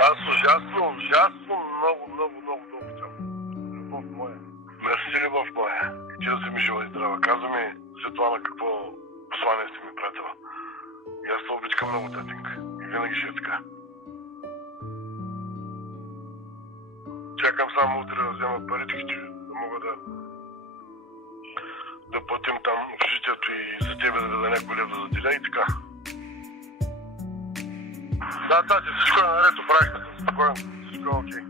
Аз ужасно, много обичам. Любов моя. Мерси, любов моя. И ти да си ми жива и здрава. Казва ми, Светлана, какво послание си ми пратила. И аз те обичам много, татинка. И винаги ще е така. Чакам само утре да взема парички, да мога да платим там общежитието и за тебе да даде някой лев да заделя и така. Да, тати, всичко е наред, оправихме се, спокойно, всичко е окей.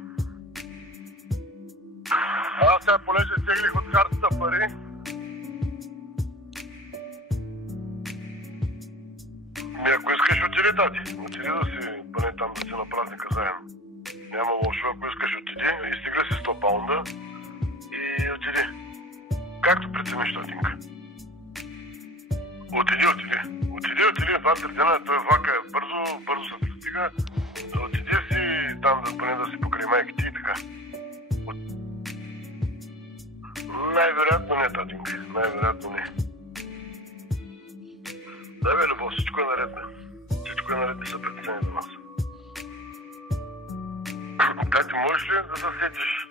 Аз сега, понеже теглих от картата пари, ако искаш отиди, тати, отиди да си, поне там да си на празника заедно. Няма лошо, ако искаш отиди, изтегля си 100 паунда и отиди. Както прецениш, татинка. Отиди. Отиди, 2-3 дена, той влака е бързо се пристига. Отиди си там, поне да си покрай майките и така. Най-вероятно не, татинка, най-вероятно не. Да бе, любов, всичко е наред. Всичко е наред и са притесени за нас. Тати, можеш ли да се сетиш?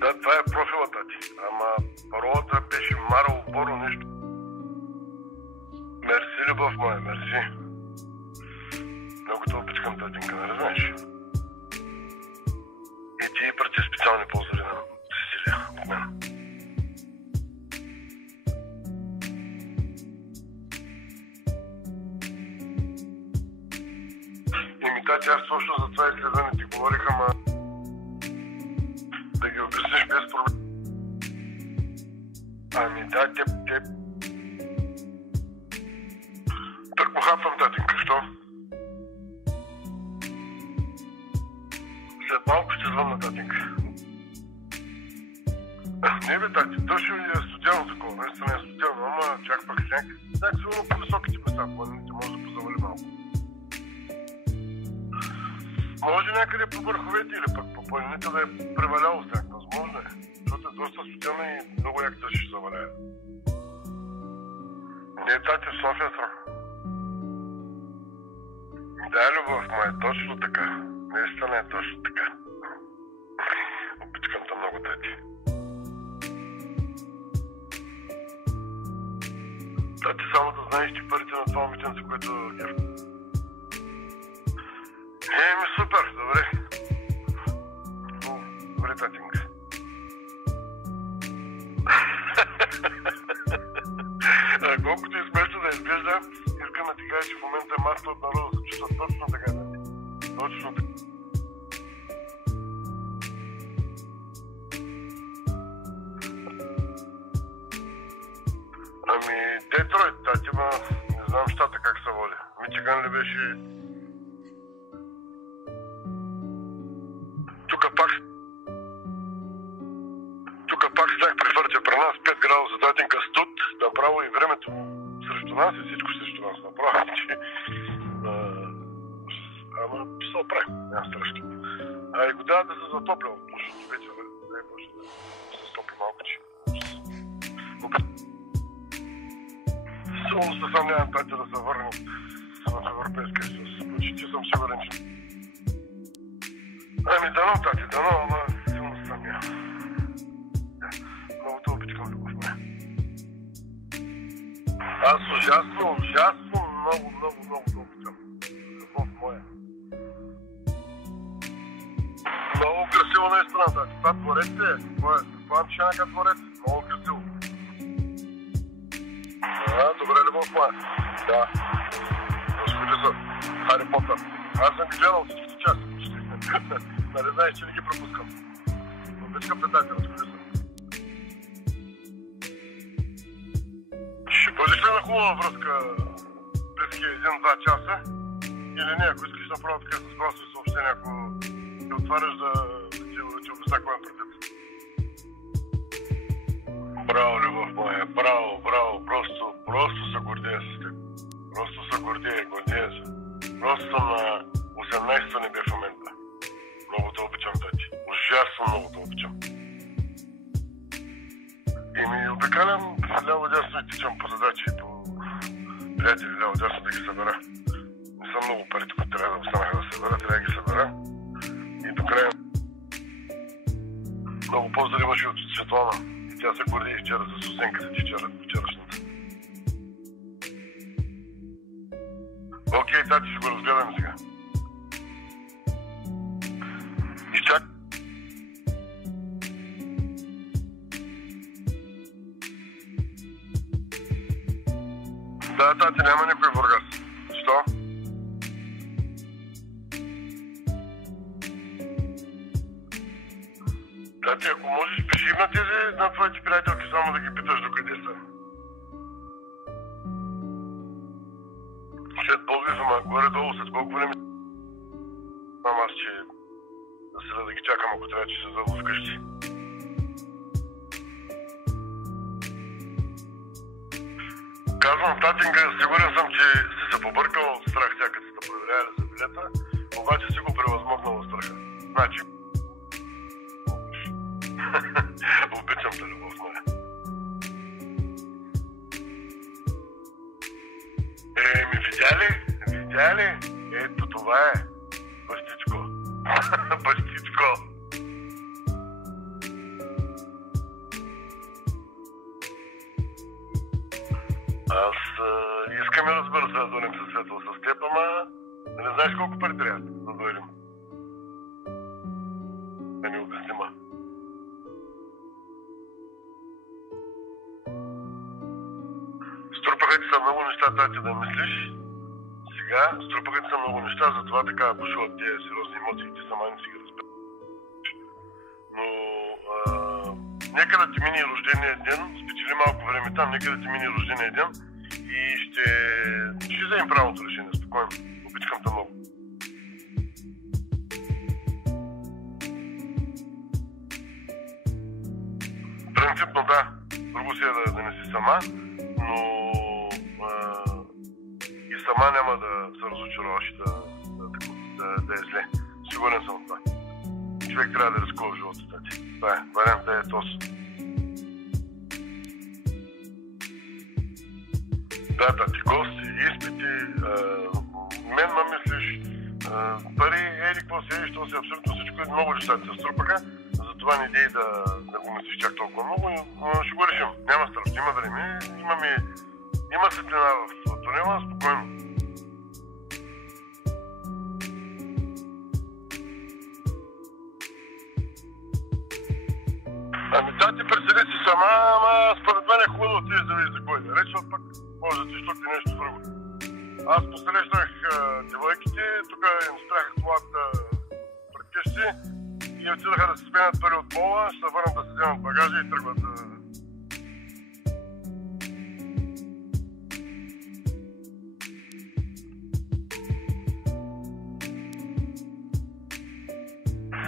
Да, това е профила, тати. Ама паролата беше Мара Оборо нещо. Мерси, любов моя, мерси. Много те обичам, татинка, нали знаеш? И ти прати специални поздрави на Сесилия от мен. Тати, аз точно за това изследване ти говорих, ама да ги обясниш без проблем. Ами да, те... Так похапвам, татинка, що? След малко ще звънна, татинка. Не бе, тати, то ще ми е студено такова, наистина е студено, ама чак пак сняг. Так сигурно по високите места, планините може да позавали малко. Може някъде по върховете или пък по планините да е преваляло сняг, възможно е. Защото е доста студено и много як да ще заваляе. Не, тати, в София съм. Да, любов моя, точно така. Наистина е точно така. Обичкам те много, тати. Тати, само да знаеш ти парите на това момиченце, което е. Ми супер, добре. Добре, татинка. Колкото и смешно да изглежда, искам да ти кажа, че в момента масата от народа се чувства точно така, тати. Точно така. Ами, Детройт, тати, ма не знам щата как се води. Мичиган ли беше... Тук пак сняг прехвърча при нас, 5 градуса, татинка, студ, направо и времето срещу нас и всичко срещу нас. Направо, че... Ама ще се оправи, няма страшно. И година да се затопля от нощното вечер, дай Боже да се стопли малко, че... Силно се съмнявам, тати, да се върнем в Европейския съюз. Почти съм сигурен, че... Ами дано, тати, дано, ама силно се съмнявам. Много те обичам, любов моя. Аз ужасно, много обичам. Любов моя. Много красиво наистина, тати. Това творец е. Това пише някакъв творец. Много красиво. Добре, любов моя. Да. Разходи се. Хари Потър. Аз съм ги гледал всичките части. Нали знаеш, че не ги пропускам. Обичкам те, тати, разходи се. Ще бъдеш ли на хубава връзка близки 1-2 часа? Или не, ако искаш направо така с гласови съобщения, ако ти отваряш да ти обясня кой е предвид. Браво, любов моя, браво, просто се гордея с теб. Просто се гордея се. Просто съм на 18-то небе в момента. Много те обичам, тати. Ужасно много те обичам. И ми обикалям ляво-дясно и тичам по задачи и по приятели ляво-дясно да ги събера. Не са много парите, които трябва да останаха да събера, трябва да ги събера. И до края много поздрави имаше от Светлана. И тя се горди и вчера с оценката ти вчерашната. Окей, тати, ще го разгледаме сега. Изчак. Да, тати, няма никой в Бургас. Що? Тати, ако можеш, пиши на твоите приятелки, само да ги питаш докъде са. След Богдив, ама горе-долу, след колко време знам аз, че да седа да ги чакам, ако трябва, че се завод вкъщи. Казвам, татинка, сигурен съм, че си се побъркал от страх, тя като сте проверяли за билета, обаче си го превъзмогнал от страха. Значи, обичам те, любов моя. Видя ли? Ето това е. Бащичко. Бащичко. Аз искам и разбира се да дойдем със Светъл с теб, ама не знаеш колко пари трябва да дойдем. Да ми обяснима. Струпаха ти са много неща, тати, да мислиш. Сега струпаха ти са много неща, затова така бушуват тези сериозни емоции, ти сама не си ги разбира. Но нека да ти мине рождения ден, спечели малко време там, нека да ти мине рождения ден и ще вземем правилното решение, спокойно. Обичкам те много. Принципно да, друго си е да не си сама, но и сама няма да се разочароваш и да е зле. Сигурен съм в това. Човек трябва да рискува в живота, тати. Това е, вариантът е този. Да, тати, гости, изпити, мен ма мислиш, пари, какво си, що си, абсолютно всичко, много неща се струпаха, затова не идеи да го мислиш чак толкова много, но ще го решим. Няма страшно, има време, има светлина в тунела, спокойно. Ами тати, пресели си сама, ама според мен е хубаво да отидеш да видиш за кой да реч, пък може да ти щукне нещо друго. Аз посрещнах девойките, тук им спряха колата пред къщи и отидаха да се сменят пари от пола, ще се върнат да се вземат багажа и тръгват да...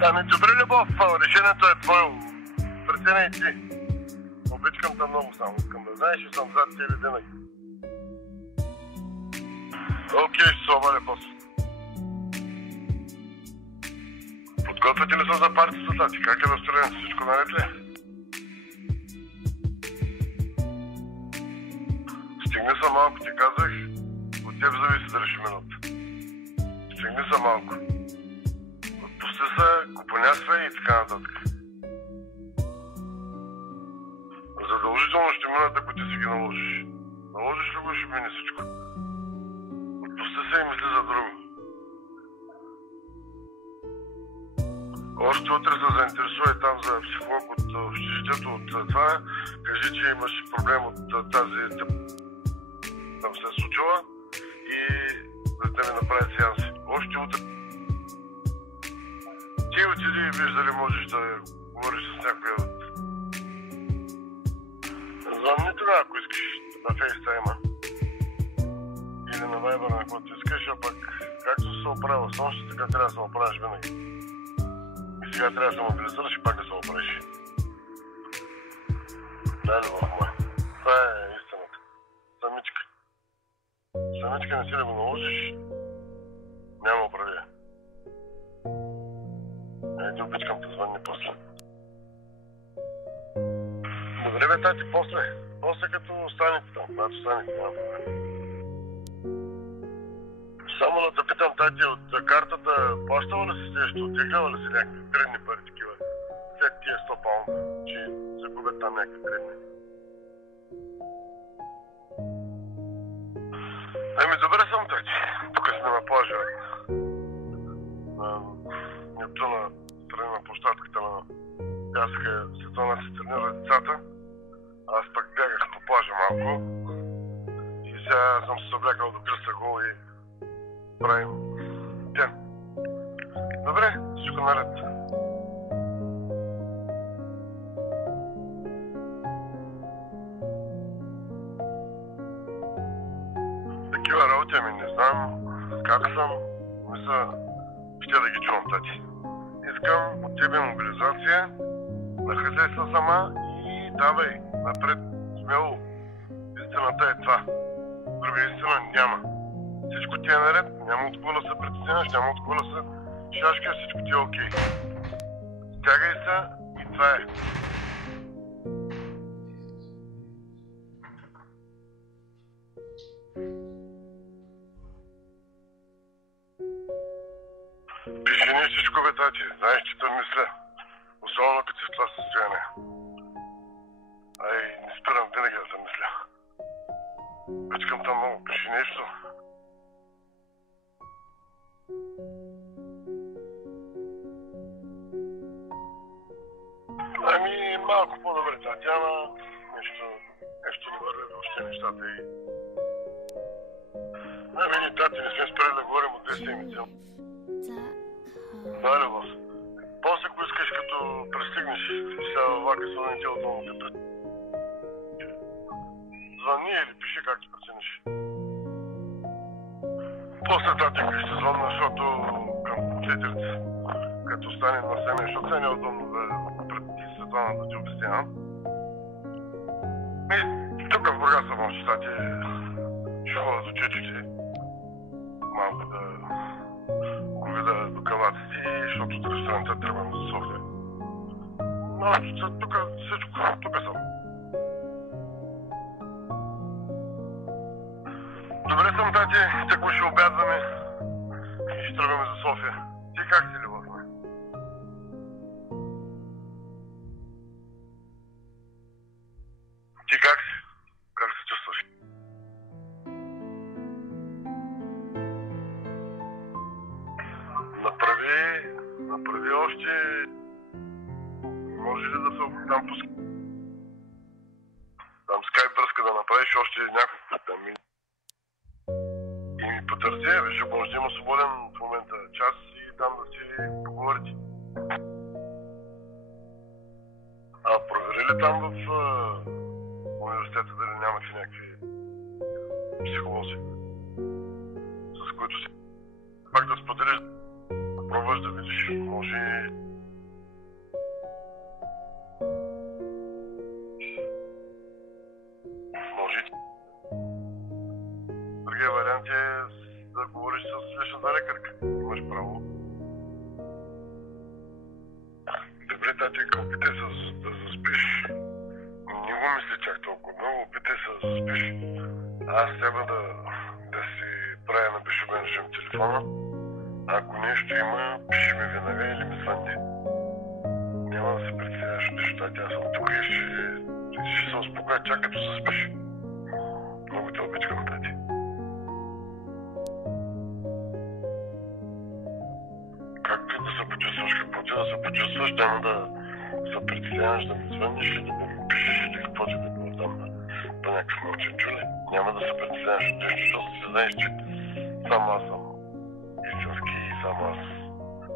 Ами добре, Любов, решението е твое. Преценяй ти. Обичкам те много само. Искам да знаеш, че съм зад тебе винаги. Окей, ще се обадя после. Подготвяте ли са за партията, тати? Как е настроението? Всичко наред ли? Стигни са малко, ти казах. От теб зависи да реши минута. Стигни са малко. Отпусти се, купонясвай и така нататък. Задължително ще минат, ако ти си ги наложиш. Наложиш ли го, ще мине всичко. Отпусти се и мисли за друго. Още утре се заинтересувай там за психолог от общежитието от това. Кажи, че имаш проблем от тази там се е случила и да ми направи сеанси. Още утре. Ти отиди и виж дали можеш да говориш с някоя от... Звънни тогава, ако искаш, на FaceTime или на Viber, на който искаш, а пък както се оправя с нощи, така трябва да се оправиш винаги. И сега трябва да се мобилизираш и пак да се оправиш. Да, любов моя. Това е истината. Самичка. Самичка не си да го наложиш, няма оправия. Ето обичкам те, звънни после. Добре бе, тати, после като останете там, когато останете, няма проблем. Само да те питам, тати, от картата плащала ли си нещо? Оттегляла ли си някакви дребни пари такива? След тия 100 паунда, че загубят там някакви дребни. Добре съм, тати. Тук сме на плажа. На Нептуна, страни на площадката на пясъка. Светлана се тренира децата. Аз пък бягах по плажа малко. И сега съм се облякал до кръста гол и правим ден. Добре, всичко наред. Такива работи, не знам как съм. Мисля, ще да ги чувам, тати. Искам от тебе мобилизация, да хазяйства сама и давай напред смело. Истината е това. Друга истина няма. Всичко ти е наред, няма от кого да се притесняваш, няма от кого да се шашкаш, всичко ти е окей. Стягай се и това е. Пиши ни всичко, бе, тати. Знаеш, че те мисля. Особено като си в това състояние. Ай, не спирам винаги да се мисля. Искам там много. Пиши нещо. Малко по-добре, тати, ама нещо не върви въобще нещата и... Ние, тати, не сме спрели да говорим от 2 седмици. Да, Любов. После, ако искаш, като пристигнеш и сега във влака се наните отново те пред... Звъни или пиши както прецениш. После, татинка, ще звънна, защото към 4, като останем на семе, защото се не е удобно да пред Светлана да ти обяснявам. И тук в Бургас съм още, тати, ще ходя до чечите. Малко да го видя до кавата си, защото до ресторанта тръгвам за София. Но тук всичко, тук съм. Добре съм, тати, тако ще обядваме и ще тръгваме за София. Ти как си, Любов? Ти как си? Как се чувстваш? Направи още... Може ли да се там по там скайп връзка да направиш още няколко там и ми потърси, вече може да има свободен в момента час и там да си поговорите. Провери ли там в университета дали нямате някакви психолози, с които си пак да споделиш, да пробваш да видиш, може другия вариант е да говориш с личната лекарка. Имаш право. Добре, тати, опитай се да заспиш. Не го мисли чак толкова много, опитай се да заспиш. Аз трябва да си правя на безшумен режим телефона. Ако нещо има, пиши ми веднага или ми звънни. Няма да се притесняваш от нещо, тати, аз съм тук и ще се успокоя чак като заспиш. Много те обичам, тати. Както да се почувстваш, каквото да се почувстваш, няма да се притесняваш да ми звъниш или да ми пишеш или каквото да било там по някакъв начин, чули. Няма да се притесняваш от нещо, защото си знаеш, че само аз съм истински и само аз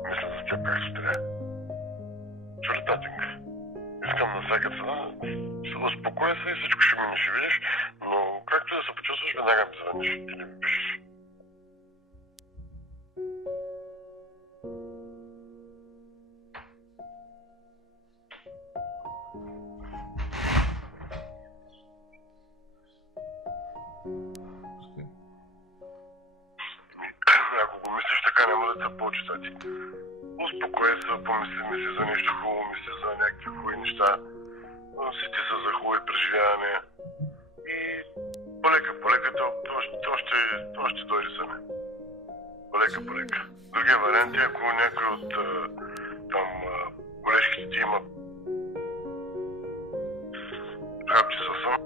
мисля за теб както трябва. Чули, татинка? Искам на всяка цена, успокоя се и всичко ще мине, ще видиш, но както да се почувстваш, веднага ми звъниш или ми пишеш. Ако го мислиш така, няма да те получи, тати. Успокоя се, помисли за нещо хубаво, мисли за някакви хубави неща, сети се за хубави преживявания и полека, то ще дойде сами. полека по лека. Другия вариант е, ако някой от там колежките ти има хапче със сън.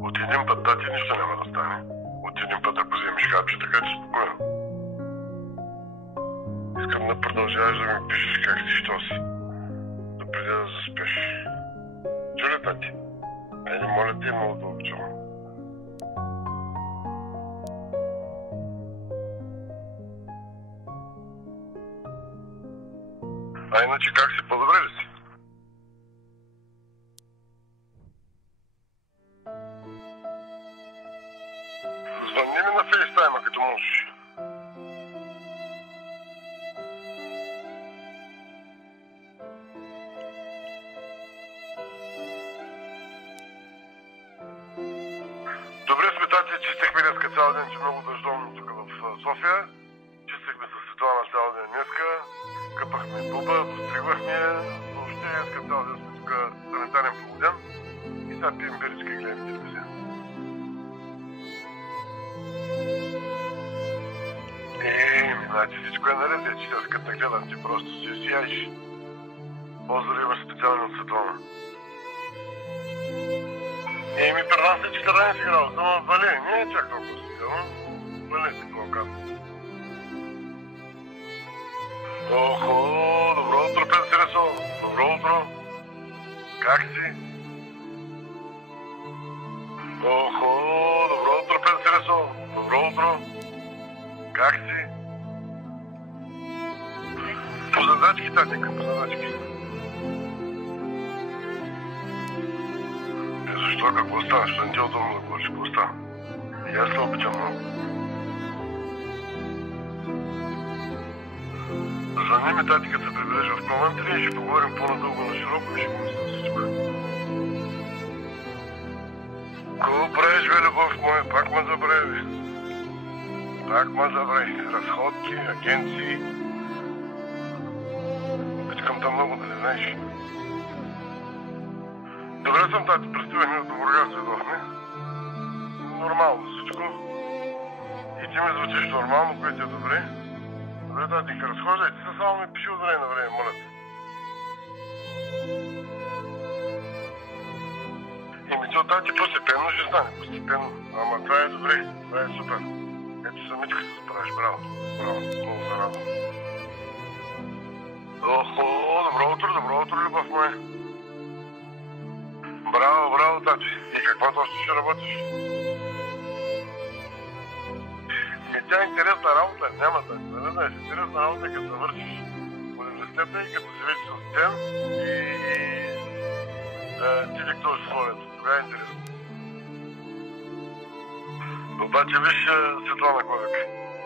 От един път да ти нищо няма да стане. От един път ако вземеш хапче, така че спокойно. Искам да продължаваш да ми пишеш как си, що си. Да преди да заспеш. Чули, тати? Айде, моля те, много да обичам. А иначе как си? По-добре ли си? Звънни ми на фейстайма, като можеш. Добре сме, тати, чистихме днеска цял ден, че много дъждовно тук в София. Чистихме с Светлана цял ден днеска. Къпахме буба, постригвахме. Въобще днеска цял ден сме тук санитарен полуден. И сега пием биричка и гледаме телевизия. Значи всичко е наред, че аз като те гледам, ти просто си сияеш. Поздрави имаш специално от Светлана. Ми при нас е 14 градуса, но вали, не е чак толкова силно. Вали си какво казвам. Охо, добро утро, Пенсересо. Добро утро. Как си? Охо, добро утро, Пенсересо. Добро утро. Как си? По задачки, татенька, по задачки. Защо? Какво става? Що не ти е удобно да говориш? Какво става? И аз се обичам много. Звъни ми, тати, като се прибереш в Ковентри и ще поговорим по-надълго на широко и ще го мисля всичко. Какво правиш, бе, любов моя? Пак ме забрави. Пак ме забрави. Разходки, агенции. Искам да много да не знаеш. Добре съм, тати, пристигнахме до Бургас, дойдохме. Нормално всичко. И ти ми звучиш нормално, което е добре. Добре, татинка, разхождайте се, само ми пиши от време на време, моля те. То, тати, постепенно ще стане, постепенно. Ама това е добре, това е супер. Ето самичка се справиш, браво. Браво, много се радвам. Охо, добро утро, любов моя. Браво, браво, тати. И каква точно ще работиш? Тя е интересна работа, няма да не знаеш. Интересна работа е като завършиш университета и като си вече с стен и ти диктуваш условията. Това е интересно. Обаче виж, Светлана Ковик,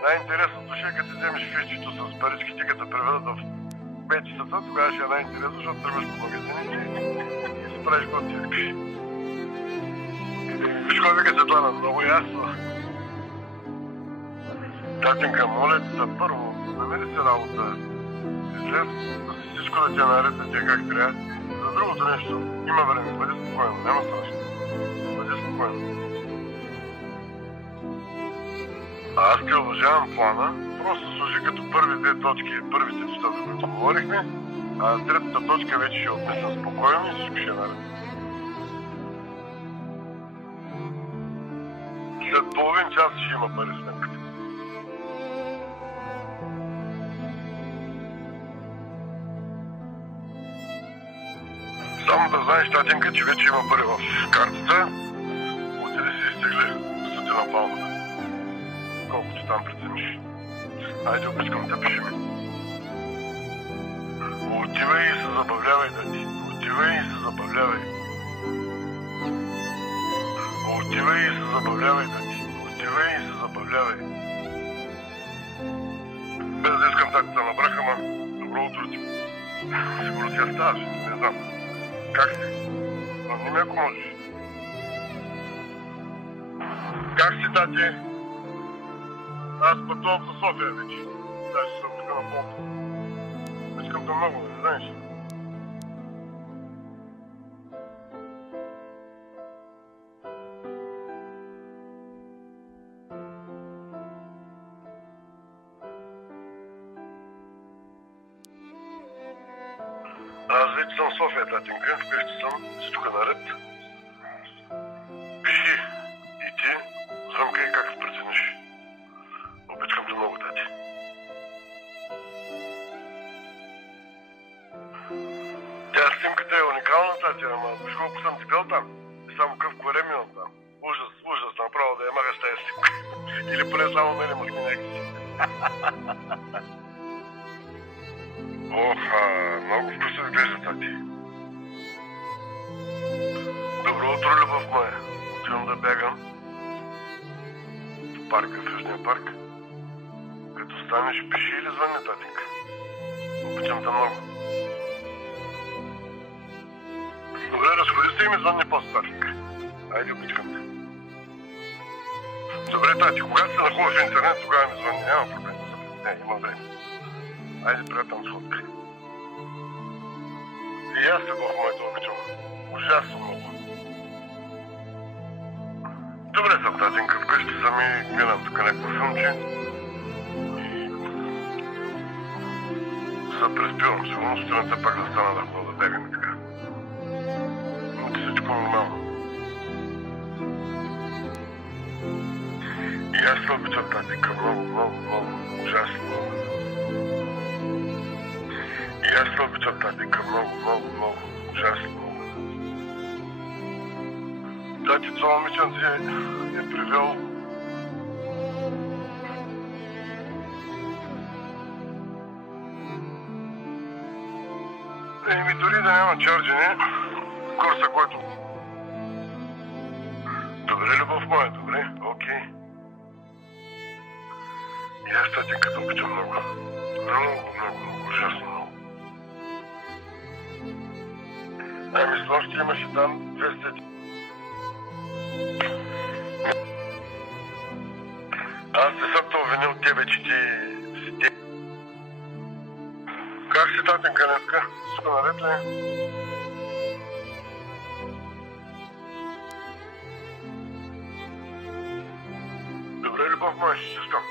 най-интересното ще е като вземеш фишчето с паричките, като преведат в печицата, тогава ще е най-интересно, защото тръгваш по магазините и си правиш каквото ти искаш. Виж кой вика Светлана, много ясно. Татенка, моля ти за първо, намери си работа. Излез, всичко да ти е наред, да ти е как трябва. За другото нещо, има време, бъди спокойно, няма страшно. Бъди спокойно. Аз ти уважавам плана, просто служи като първи две точки, първите неща, за които говорихме, а третата точка вече ще обмисля спокойно и всичко ще е наред. След половин час ще има пари сметката. Само да знаеш, татенка, че вече има пари в картата. Отиди си изтегли 100 палмата. Колкото там прецениш. Айде, обискам те, пиши ми. Отивай и се забавлявай, дати. Отивай и се забавлявай. Отивай и се забавлявай, дати. Отивай и се забавлявай. Без да искам татата на браха, ма добро утро ти. Сигурно тя ставаш, не знам. Как си? Не ме ако можеш. Как си, тати? Аз пътувам за София вече. Даже съм тук на болта. Искам да много, не знаеш. Аз вече съм в София, татинка. Вкъщи съм, си тук наред. Пиши и ти, звънкай както прецениш. Обичам те много, тати. Тя снимката е уникална, тати, ама виж колко съм дебел там. И само къв корем имам там. Ужас, ужас, направо да я махаш тази снимка. Или поне само мене махни някакси. Ох, много вкусно изглежда, тати. Добро утро, любов моя. Отивам да бягам в парка, в Южния парк. Като станеш, пиши или звънни, татинка. Обичам те много. Добре, разходи се и ми звънни после, татинка. Айде, обичам те. Добре, тати, когато се нахува в интернет, тогава ми звънни. Няма проблем. Не, има време. Айде, приятам сладка. И аз се, Бог мой, да обичам. Ужасно много. Добре съм, татинка, вкъщи съм и гледам тук някакво филмче. Се преспивам, сигурно сутринта пак да стана да ходя да бягам и така. Но всичко нормално. И аз се обичам, татинка, много, много, много, ужасно много. И аз се обичам, татинка, много, много, много, ужасно много. Тати, това момиченце е привел Еми, дори да няма чарджене, курса, който... Добре, любов моя, добре, окей. И аз, татинка, да обичам много. Много, много, много, ужасно много. Ами, с нощи имаше там 200... Аз не съм те обвинил тебе, че ти си те. Как си, татинка, днеска? Всичко наред ли? Добре, любов моя, ще искам.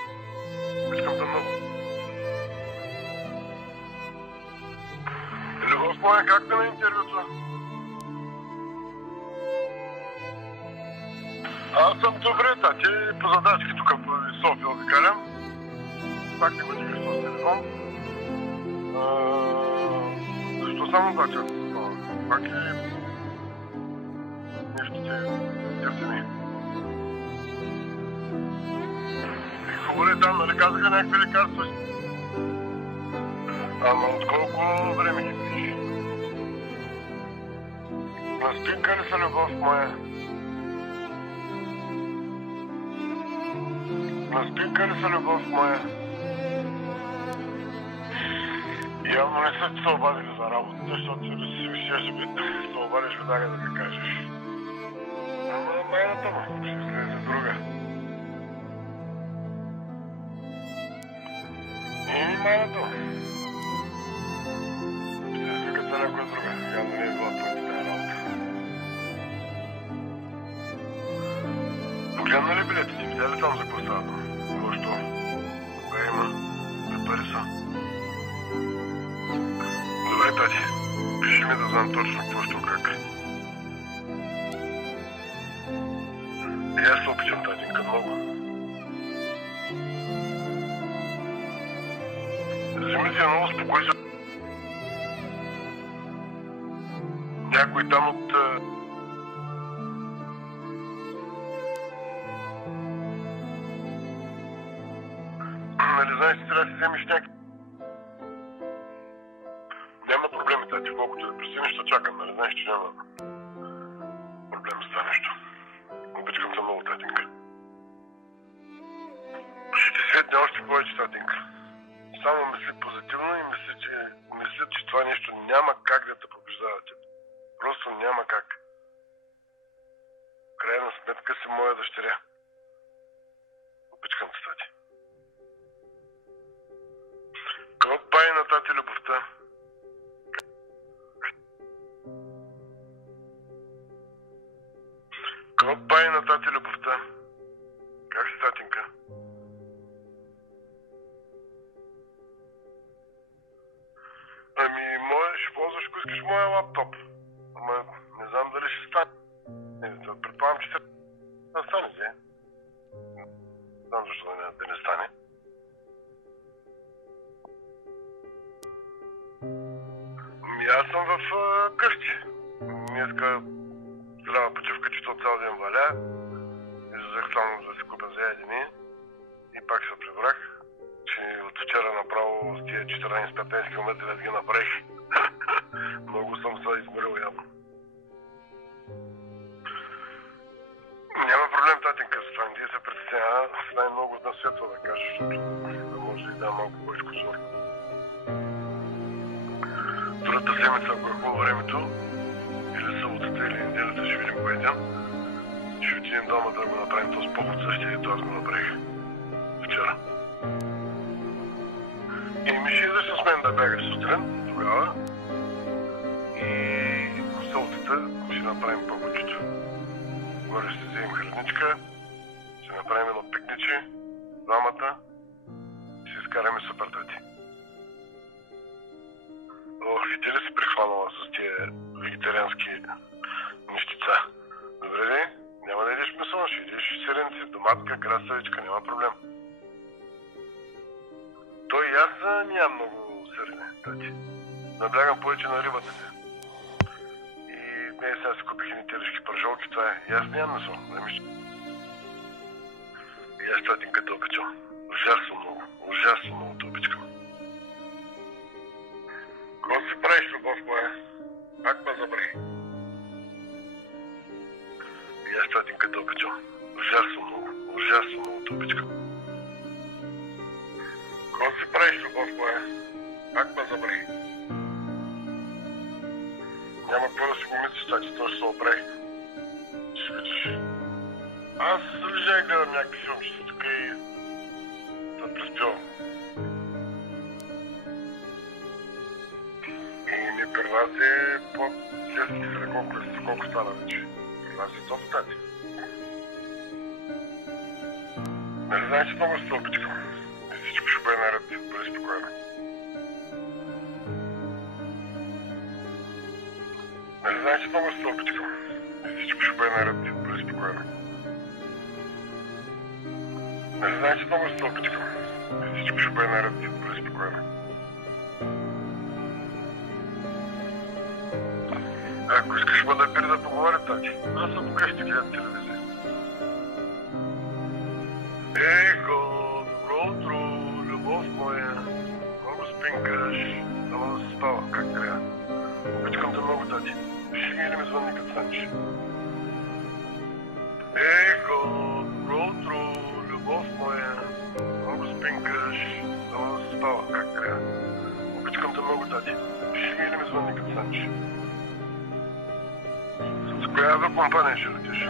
Искам да много. Любов моя, как да на интервюто? Аз съм добре, тати, по задачки тук по София обикалям. Пак не го дигаш с телефон. Защо само задача? Пак ли нещо ти търсени? И хубаво ли там, нали казаха някакви лекарства? Ама от колко време ги пиш? На спинка ли са, любов моя? На спинка ли са, любов моя? Явно не са се обадили за работа, защото си висеше бит, се обадиш веднага да ми кажеш. Ама майната му, ще излезе друга. И майната му. Ще извикат за някоя друга, явно не е била твоята тази работа. Погледна ли билета си? Видя ли там за какво става? Защо? Кога има? За пари са. Добре, тати. Пиши ми да знам точно какво ще как. И аз се обичам, татинка, много. Вземи си много спокойно. Някой там от... Нали знаеш, че трябва да си вземеш някакви... Няма проблеми, тати, колкото да пресениш, ще чакам, нали знаеш, че няма проблем с това нещо. Обичкам се много, татинка. Ще ти светне още повече, татинка. Само мисли позитивно и мисля, че това нещо няма как да те побеждава. Просто няма как. В крайна сметка си моя дъщеря. Обичкам те, тати. тати любовта? Какво прави на тати любовта? Как си, татинка? Ами, ще ползваш, ако искаш моя лаптоп. Ама не знам дали ще стане. Предполагам, че да стане, не? Не знам защо да не стане. Аз съм в къщи. Днеска здрава почивка, че то цял ден валя. Излезах само да си купя за ядени. И пак се прибрах, че от вчера направо с тия 14-15 км да ги направих. Много съм се измерил явно. Няма проблем, татинка, с това. Ние се притеснява с най-много на света, да кажа, защото да може и да малко бойско зор. Другата седмица, ако е хубаво времето, или съботата, или неделята, ще видим кой ден. Ще отидем дома да го направим този поход същия, ето аз го направих вчера. И ми ще идваш с мен да бягаш сутрин, тогава. И в съботата ще направим походчето. Горе ще вземем храничка, ще направим едно пикниче, двамата, и ще изкараме супер тати. Ох, ти ли си прихванала с тия вегетариански нещица? Добре ли? Няма да идеш месо, ще идеш сиренци, доматка, краставичка, няма проблем. Той и аз нямам много сирене, тати. Наблягам повече на рибата си. И днес сега си купих едни телешки пържолки, това е. И аз нямам месо, да мисля. И аз татинка те обичам. Ужасно много те обичам. Какво си правиш, любов моя? Пак ме забрави. И аз татинка те обичам. Ужасно много те обичам. Какво си правиш, любов моя? Пак ме забрави. Няма какво да си го мислиш, тати, това ще се оправи. Ще видиш. Аз лежа и гледам някакви филмчета тук и да преспивам. И ми при вас е по-10 колко стана вече. При вас е топ, тати. Нали знаеш, че много се обичкам. И всичко ще бъде наред, бъде спокойно. Нали знаеш, че много се обичкам. И всичко ще бъде наред, бъде спокойно. Нали знаеш, че много се обичкам. И всичко ще бъде наред, бъде спокойно. Ако искаш да пири да поговоря, тати. Аз съм вкъщи, гледам телевизия. Ехо, добро утро, любов моя. Много спинкаш. Дано да се спава, как трябва. Обичкам те много, тати. Пиши ми или ми звънни, като станеш. Ехо, добро утро, любов моя. Много спинкаш. Дано да се спава, как трябва. Обичкам те много, тати. Пиши ми или ми звънни, като станеш. С коя за компания ще летиш?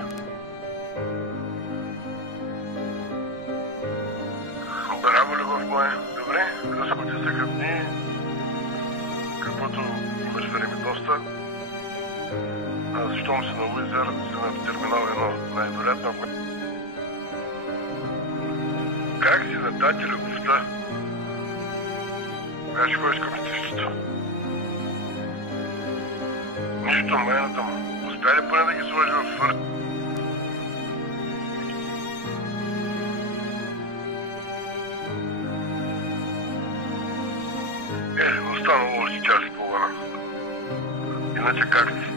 Браво, любов моя. Добре, разходи се хъпни. Каквото имаш време доста. Щом си на Уизер, си на терминал 1, най-вероятно. Как си на тати любовта? Кога ще ходиш към летището? Нищо, майната му. Успя ли поне да ги сложи в фърт? Останало още час и половина. Иначе как си?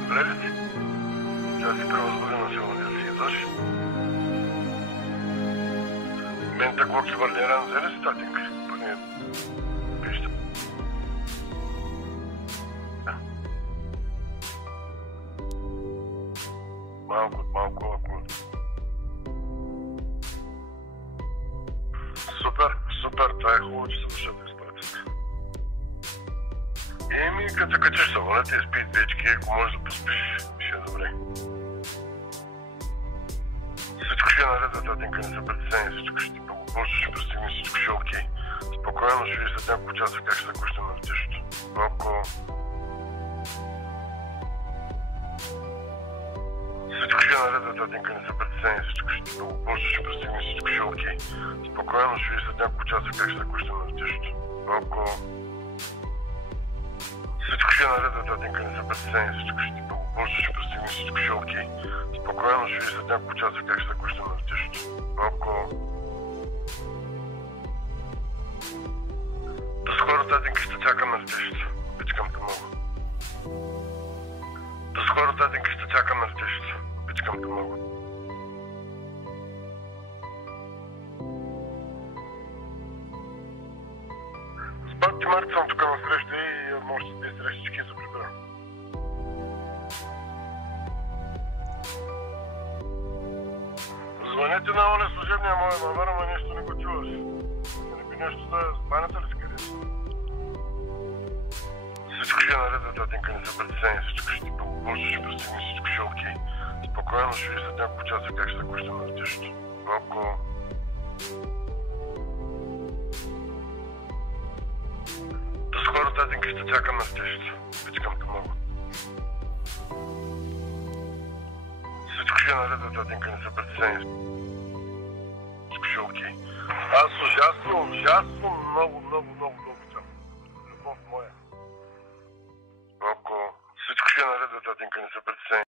Добре ли си? Тя си превъзбудена сигурно да си идваш. Мен тако кивърлеран взели си, татинка? Поне пища. Малко от малко, ако... Супер, това е хубаво, че се душата изпратите. Еми, като се качиш самолета и спи дечки, ако можеш да поспиш, ще е добре. Всичко ще е наред, татинка, не се притесняй, всичко ще ти помогне, ще пристигне, всичко ще е окей. Спокойно ще видиш след няколко часа как ще се гущим на летището. Но ако всичко ще е наред, татинка, не се притесняй, всичко ще ти благополучно, ще пристигне, всичко ще е окей. Спокойно ще видиш след няколко часа как ще се гущим на летището. Но ако всичко ще е наред, татинка, не се притесняй, всичко ще ти благополучно, ще пристигне, всичко ще е окей. Спокойно ще видиш след няколко часа как ще се гущим на летището. Но ако до скоро, татинка, ще чакам на летището. Обичкам те много. До скоро, татинка, ще чакам на летището. Обичкам те много. С баб ти Марк съм тук на среща и може да тези срещички се прибира. Звъните на оне служебния моя номер, ама нещо не го чуваш. Не би нещо да спанете ли скъде? Всичко ще е наред, татинка, не се притесняй, всичко ще ти благополучно, ще пристигне, всичко ще е окей. Спокойно ще видиш след няколко часа как ще се гущим на летището. Но ако до скоро, татинка, ще чакам на летището. Обичкам те много. Всичко ще е наред, татинка, не се притесняй. Всичко ще е окей. Аз ужасно, много обичам. Любов моя. Но ако всичко ще е наред, татинка, не се притесняй.